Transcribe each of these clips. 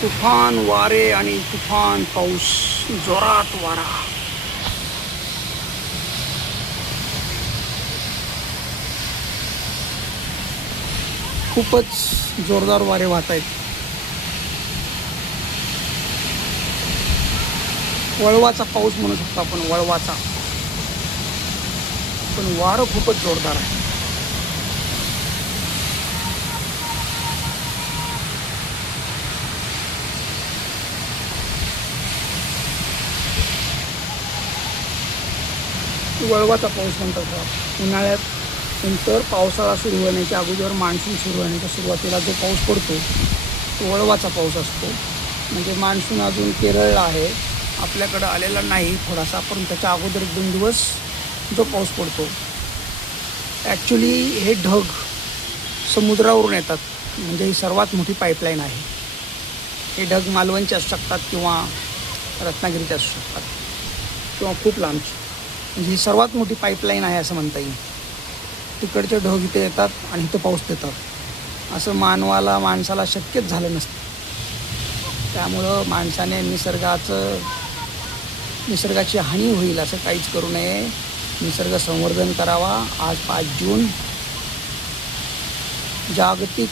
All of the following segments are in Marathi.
तुफान वारे आणि तुफान पाऊस, जोरात वारा. खूपच जोरदार वारे वाहत आहेत. वळवाचा पाऊस म्हणू शकतो आपण, वळवाचा. पण वारं खूपच जोरदार आहे. वळवाचा पाऊस म्हणतात. उन्हाळ्यात नंतर पावसाळा सुरू होण्याच्या अगोदर, मान्सून सुरू होण्याच्या सुरुवातीला जो पाऊस पडतो तो वळवाचा पाऊस असतो. म्हणजे मान्सून अजून केरळला आहे, आपल्याकडं आलेला नाही थोडासा, पण त्याच्या अगोदर 2 दिवस जो पाऊस पडतो. ॲक्च्युली हे ढग समुद्रावरून येतात, म्हणजे ही सर्वात मोठी पाईपलाईन आहे. हे ढग मालवणचे असू शकतात किंवा रत्नागिरीचे असू शकतात किंवा खूप लांबची. म्हणजे ही सर्वात मोठी पाईपलाईन आहे असं म्हणता येईल. तिकडचे ढग इथे येतात आणि इथं पाऊस देतात. असं माणसाला शक्यच झालं नसतं. त्यामुळं माणसाने निसर्गाची हानी होईल असं काहीच करू नये. निसर्ग संवर्धन करावा. आज 5 जून जागतिक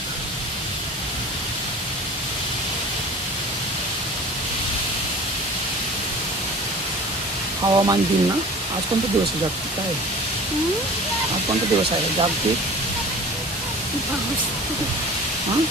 हवामान दिन ना. आज कोणता दिवस आहे जागतिक? काय आज कोणता दिवस आहे जागतिक? हां